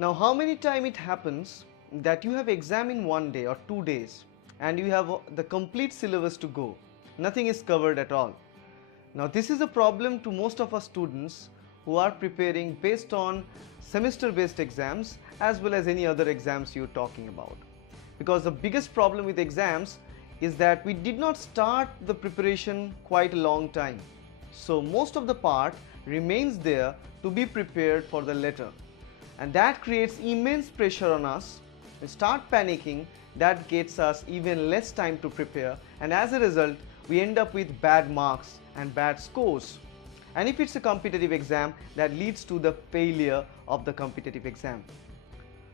Now, how many times it happens that you have exam in 1 day or 2 days and you have the complete syllabus to go, nothing is covered at all. Now, this is a problem to most of our students who are preparing based on semester based exams as well as any other exams you're talking about, because the biggest problem with exams is that we did not start the preparation quite a long time, so most of the part remains there to be prepared for the later, and that creates immense pressure on us. We start panicking, that gets us even less time to prepare, and as a result we end up with bad marks and bad scores. And if it's a competitive exam, that leads to the failure of the competitive exam.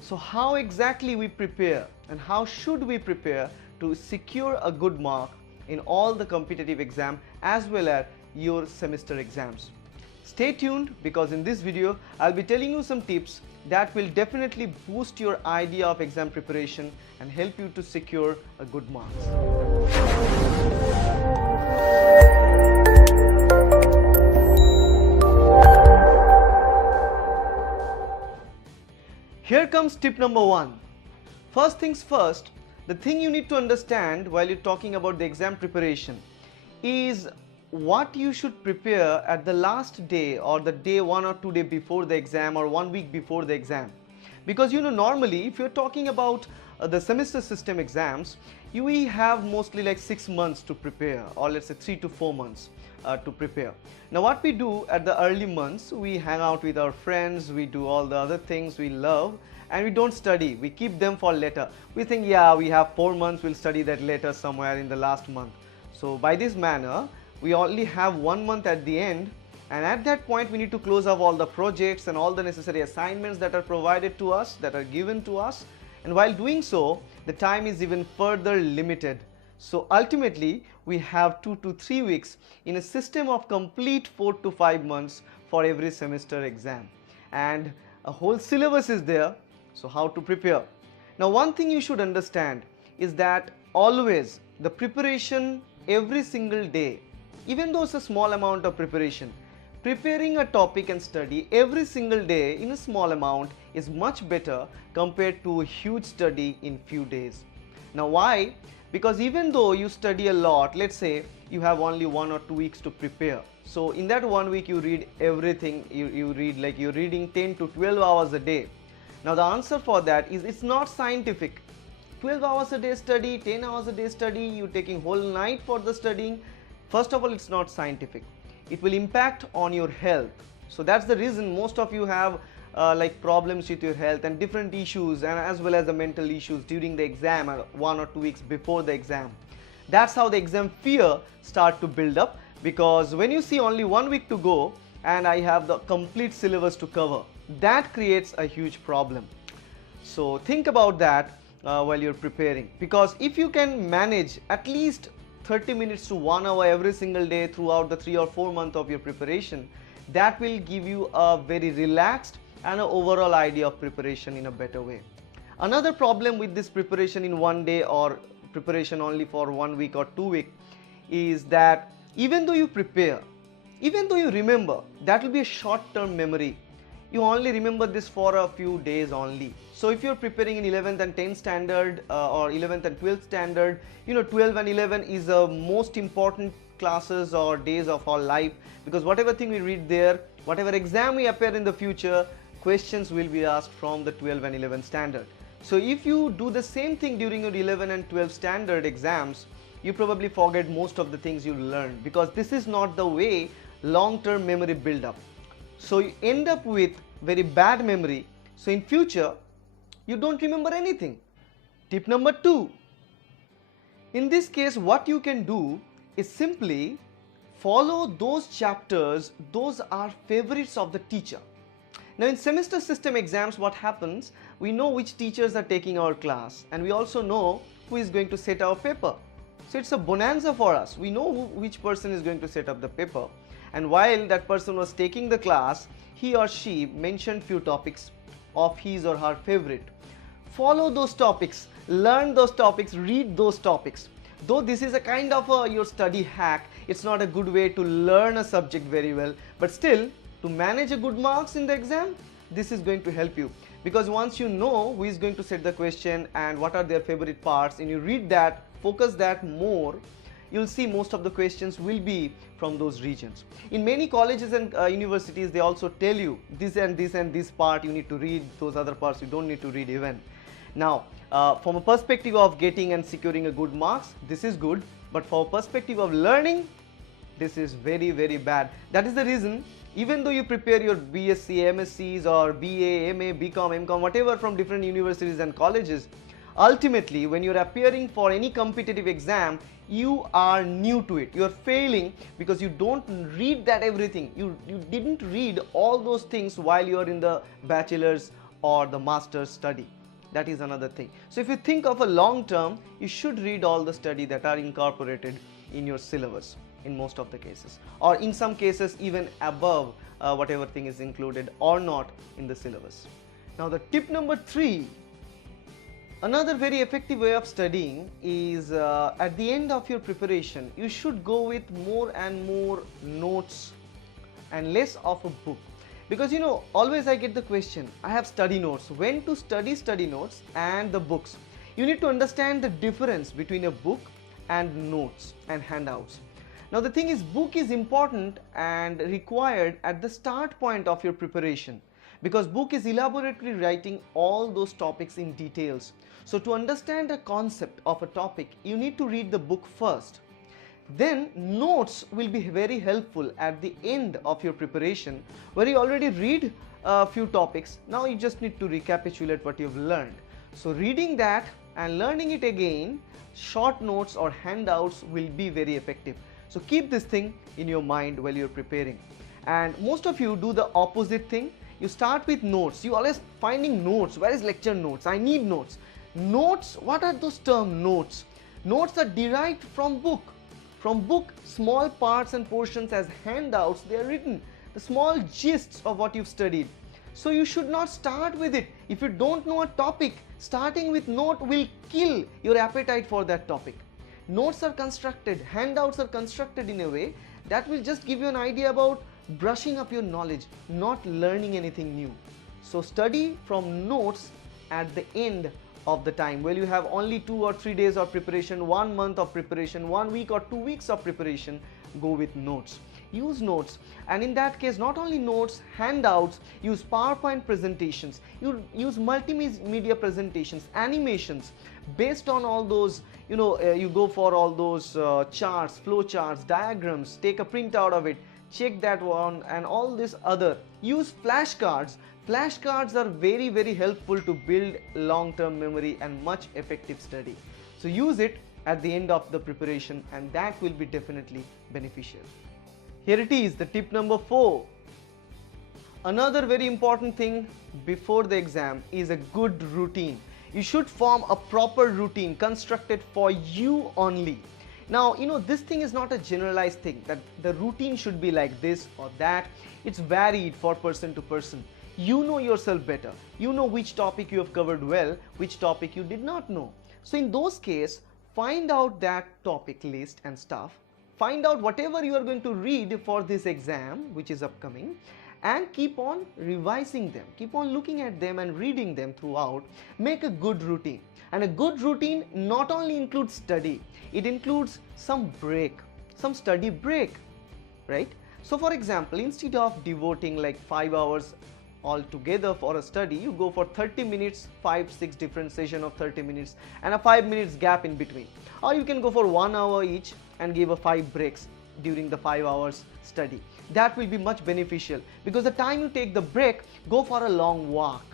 So how exactly we prepare and how should we prepare to secure a good mark in all the competitive exam as well as your semester exams? Stay tuned, because in this video I'll be telling you some tips that will definitely boost your idea of exam preparation and help you to secure a good marks. Here comes tip number 1. First things first, the thing you need to understand while you're talking about the exam preparation is what you should prepare at the last day or the day 1 or 2 days before the exam or 1 week before the exam. Because normally if you're talking about the semester system exams, we have mostly like 6 months to prepare, or let's say 3 to 4 months to prepare. Now what we do at the early months, we hang out with our friends, we do all the other things we love, and we don't study, we keep them for later. We think, yeah, we have 4 months, we'll study that later somewhere in the last month. So by this manner we only have 1 month at the end, and at that point we need to close up all the projects and all the necessary assignments that are provided to us, that are given to us, and while doing so the time is even further limited. So ultimately we have 2 to 3 weeks in a system of complete 4 to 5 months for every semester exam, and a whole syllabus is there. So how to prepare? Now one thing you should understand is that always the preparation every single day, even though it's a small amount of preparation, preparing a topic and study every single day in a small amount is much better compared to a huge study in few days. Now why? Because even though you study a lot, let's say you have only 1 or 2 weeks to prepare, so in that 1 week you read everything, you read like you're reading 10 to 12 hours a day. Now the answer for that is it's not scientific. 12 hours a day study, 10 hours a day study, you taking whole night for the studying. First of all, it's not scientific. It will impact on your health. So that's the reason most of you have like problems with your health and different issues, and as well as the mental issues during the exam or 1 or 2 weeks before the exam. That's how the exam fear start to build up, because when you see only 1 week to go and I have the complete syllabus to cover, that creates a huge problem. So think about that while you're preparing, because if you can manage at least 30 minutes to 1 hour every single day throughout the 3 or 4 months of your preparation, that will give you a very relaxed and an overall idea of preparation in a better way. Another problem with this preparation in 1 day or preparation only for 1 week or 2 weeks is that even though you prepare, even though you remember, that will be a short-term memory. You only remember this for a few days only. So if you're preparing in 11th and 10th standard or 11th and 12th standard, 12 and 11 is the most important classes or days of our life, because whatever thing we read there, whatever exam we appear in the future, questions will be asked from the 12 and 11 standard. So if you do the same thing during your 11 and 12 standard exams, you probably forget most of the things you learned, because this is not the way long-term memory build up. So you end up with very bad memory. So in future you don't remember anything. Tip number 2. In this case, what you can do is simply follow those chapters, those are favorites of the teacher. Now in semester system exams, what happens, we know which teachers are taking our class, and we also know who is going to set our paper. So it's a bonanza for us. We know which person is going to set up the paper, and while that person was taking the class, he or she mentioned few topics of his or her favorite. Follow those topics, learn those topics, read those topics. Though this is a kind of your study hack, it's not a good way to learn a subject very well, but still to manage a good marks in the exam, this is going to help you. because once you know who is going to set the question and what are their favorite parts, and you read that, focus that more, you'll see most of the questions will be from those regions. In many colleges and universities, they also tell you this and this and this part you need to read, those other parts you don't need to read even. Now, from a perspective of getting and securing a good marks, this is good, but for a perspective of learning, this is very, very bad. That is the reason, even though you prepare your BSc, MScs or BA, MA, BCom, MCom, whatever from different universities and colleges, ultimately when you're appearing for any competitive exam, you are new to it. You're failing because you don't read that everything. You didn't read all those things while you're in the bachelor's or the master's study. That is another thing. So if you think of a long term, you should read all the study that are incorporated in your syllabus in most of the cases, or in some cases even above whatever thing is included or not in the syllabus. Now the tip number 3, another very effective way of studying is at the end of your preparation, you should go with more and more notes and less of a book. Because you know, always I get the question, I have study notes. When to study notes and the books? You need to understand the difference between a book and notes and handouts. Now the thing is, book is important and required at the start point of your preparation, because book is elaborately writing all those topics in details. So to understand a concept of a topic, you need to read the book first. Then notes will be very helpful at the end of your preparation, where you already read a few topics. Now you just need to recapitulate what you've learned. So reading that and learning it again, short notes or handouts will be very effective. So keep this thing in your mind while you're preparing. And most of you do the opposite thing. You start with notes. You always finding notes. Where is lecture notes? I need notes. Notes, what are those terms, notes? Notes are derived from book. From book, small parts and portions as handouts, they are written, the small gists of what you've studied. So you should not start with it. If you don't know a topic, starting with note will kill your appetite for that topic. Notes are constructed, handouts are constructed in a way that will just give you an idea about brushing up your knowledge, not learning anything new. So study from notes at the end of the time. Well, you have only 2 or 3 days of preparation, 1 month of preparation, 1 week or 2 weeks of preparation, go with notes. Use notes, and in that case, not only notes, handouts, use PowerPoint presentations, you use multimedia presentations, animations, based on all those, you go for all those charts, flow charts, diagrams, take a print out of it, check that one and all this other. Use flashcards. Flashcards are very, very helpful to build long-term memory and much effective study. So use it at the end of the preparation, and that will be definitely beneficial. Here it is, the tip number 4. Another very important thing before the exam is a good routine. You should form a proper routine constructed for you only. Now, this thing is not a generalized thing that the routine should be like this or that. It's varied for person to person. You know yourself better. You know which topic you have covered well, which topic you did not know. So in those cases, find out that topic list and stuff. Find out whatever you are going to read for this exam, which is upcoming, and keep on revising them. Keep on looking at them and reading them throughout. Make a good routine. And a good routine not only includes study, it includes some break, some study break, right? So for example, instead of devoting like 5 hours altogether for a study, you go for 30 minutes, 5-6 different sessions of 30 minutes and a 5 minutes gap in between. Or you can go for 1 hour each and give a 5 breaks during the 5 hours study. That will be much beneficial, because the time you take the break, go for a long walk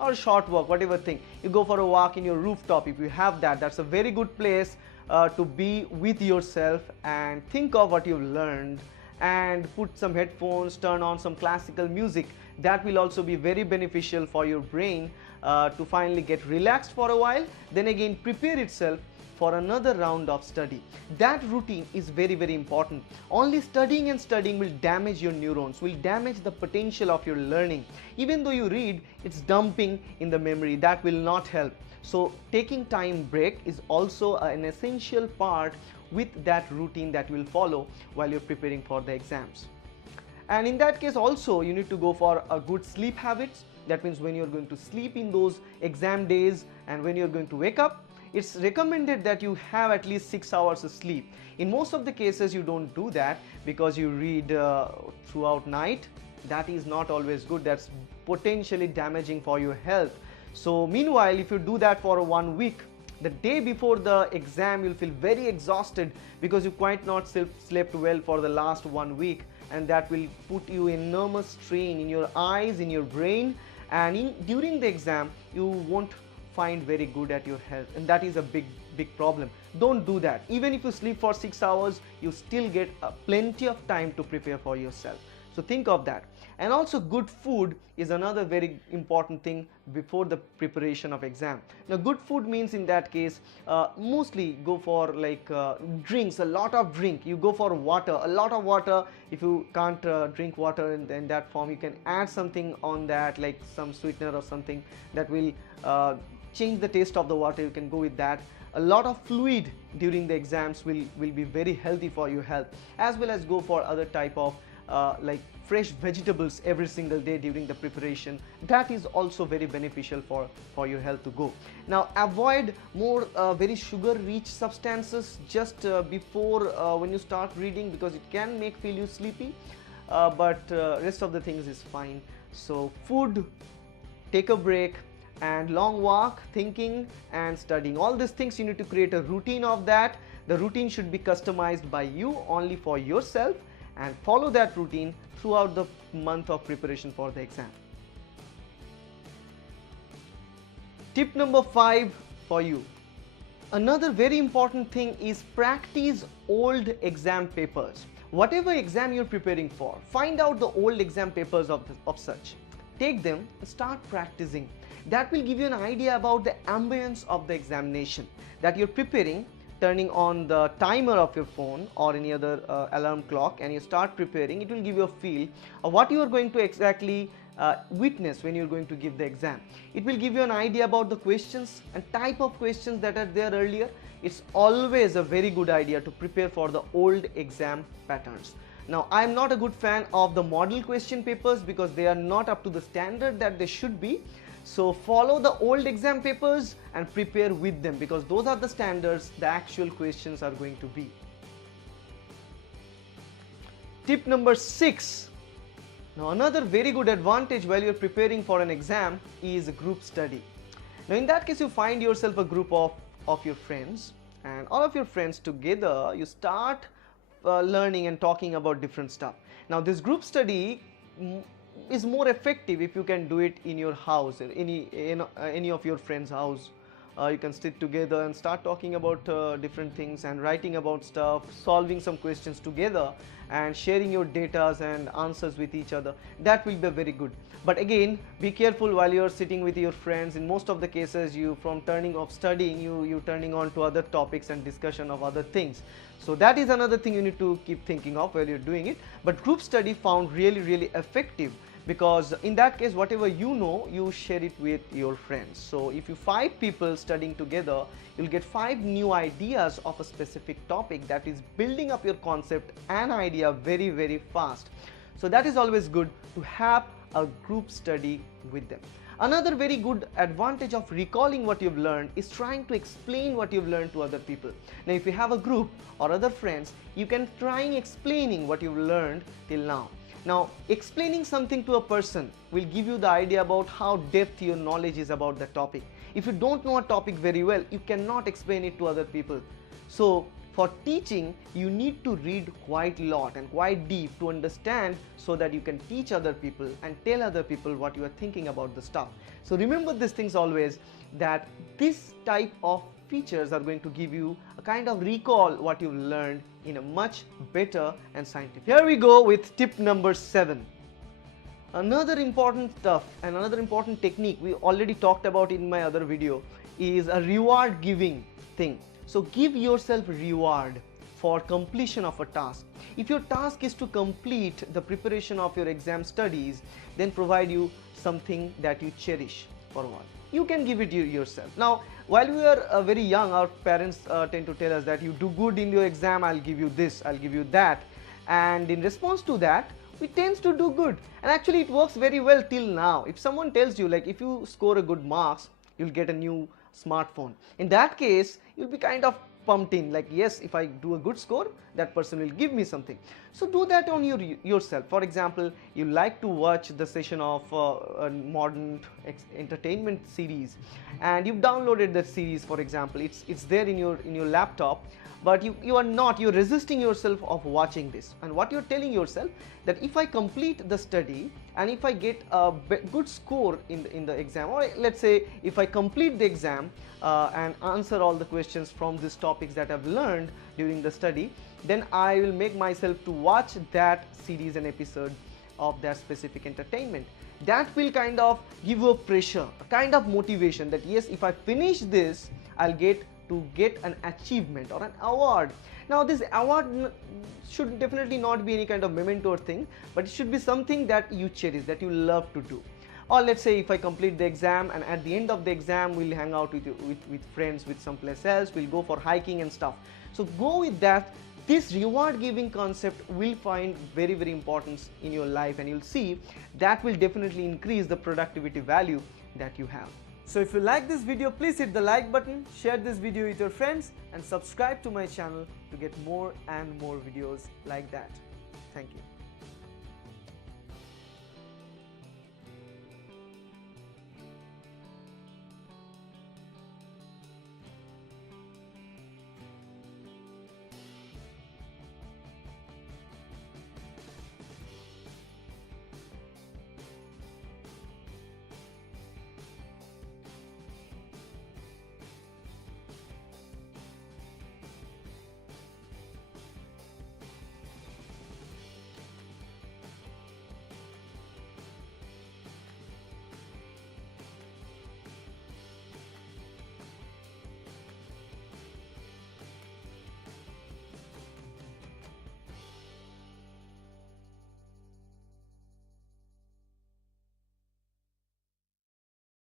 or a short walk, whatever thing. You go for a walk in your rooftop if you have that. That's a very good place to be with yourself and think of what you've learned, and put some headphones, turn on some classical music. That will also be very beneficial for your brain to finally get relaxed for a while, then again prepare itself for another round of study. That routine is very, very important. Only studying and studying will damage your neurons, will damage the potential of your learning. Even though you read, it's dumping in the memory. That will not help. So taking time break is also an essential part with that routine that you will follow while you're preparing for the exams. And in that case also, you need to go for a good sleep habits. that means when you're going to sleep in those exam days and when you're going to wake up, it's recommended that you have at least 6 hours of sleep. In most of the cases you don't do that because you read throughout night. That is not always good. That's potentially damaging for your health. So meanwhile, if you do that for 1 week, the day before the exam you'll feel very exhausted because you quite not slept well for the last 1 week, and that will put you enormous strain in your eyes, in your brain, and during the exam you won't find very good at your health, and that is a big problem. Don't do that. Even if you sleep for 6 hours, you still get plenty of time to prepare for yourself. So think of that. And also, good food is another very important thing before the preparation of exam. Now good food means in that case mostly go for like drinks, a lot of drink. You go for water, a lot of water. If you can't drink water in that form, you can add something on that, like some sweetener or something that will change the taste of the water. You can go with that. A lot of fluid during the exams will be very healthy for your health, as well as go for other type of like fresh vegetables every single day during the preparation. That is also very beneficial for your health to go. Now avoid more very sugar rich substances just before when you start reading, because it can feel you sleepy, but rest of the things is fine. So food, take a break, and long walk, thinking and studying, all these things you need to create a routine of that. The routine should be customized by you, only for yourself, and follow that routine throughout the month of preparation for the exam. Tip number 5 for you. Another very important thing is practice old exam papers. Whatever exam you're preparing for, find out the old exam papers of such. Take them and start practicing. That will give you an idea about the ambience of the examination that you're preparing. Turning on the timer of your phone or any other alarm clock, and you start preparing, it will give you a feel of what you are going to exactly witness when you're going to give the exam. It will give you an idea about the questions and type of questions that are there earlier. It's always a very good idea to prepare for the old exam patterns. Now I am not a good fan of the model question papers because they are not up to the standard that they should be. So follow the old exam papers and prepare with them, because those are the standards the actual questions are going to be. Tip number 6. Now another very good advantage while you're preparing for an exam is group study. Now in that case, you find yourself a group of your friends, and all of your friends together you start learning and talking about different stuff. Now this group study is more effective if you can do it in your house, in any of your friends' house. You can sit together and start talking about different things and writing about stuff, solving some questions together and sharing your data and answers with each other. That will be very good. But again, be careful while you are sitting with your friends. In most of the cases, you from turning off studying, you turning on to other topics and discussion of other things. So that is another thing you need to keep thinking of while you're doing it. But group study found really effective, because in that case, whatever you know, you share it with your friends. So if you 5 people studying together, you'll get 5 new ideas of a specific topic that is building up your concept and idea very fast. So that is always good to have a group study with them. Another very good advantage of recalling what you've learned is trying to explain what you've learned to other people. Now if you have a group or other friends, you can try explaining what you've learned till now. Now explaining something to a person will give you the idea about how depth your knowledge is about the topic. If you don't know a topic very well, you cannot explain it to other people. So for teaching, you need to read quite a lot and quite deep to understand, so that you can teach other people and tell other people what you are thinking about the stuff. So remember these things always, that this type of features are going to give you a kind of recall what you've learned in a much better and scientific. Here we go with tip number 7. Another important stuff and another important technique we already talked about in my other video is a reward giving thing. So give yourself reward for completion of a task. If your task is to complete the preparation of your exam studies, then provide you something that you cherish for a while. You can give it yourself. Now, while we are very young, our parents tend to tell us that you do good in your exam, I'll give you this, I'll give you that. And in response to that, it tends to do good, and actually it works very well till now. If someone tells you, like, if you score a good marks, you'll get a new smartphone, in that case you'll be kind of pumped in, like, yes, if I do a good score, that person will give me something. So do that on yourself. For example, you like to watch the session of a modern entertainment series, and you've downloaded that series, for example, it's there in your laptop, but you're resisting yourself of watching this, and what you're telling yourself, that if I complete the study and if I get a good score in the exam, or let's say if I complete the exam and answer all the questions from these topics that I've learned during the study, then I will make myself to watch that series and episode of that specific entertainment. That will kind of give you a pressure, a kind of motivation, that yes, if I finish this, I'll get an achievement or an award. Now this award should definitely not be any kind of memento or thing, but it should be something that you cherish, that you love to do. Or let's say if I complete the exam, and at the end of the exam we'll hang out with friends with someplace else, we'll go for hiking and stuff. So go with that. This reward giving concept will find very, very importance in your life, and you'll see that will definitely increase the productivity value that you have. So if you like this video, please hit the like button, share this video with your friends, and subscribe to my channel to get more and more videos like that. Thank you.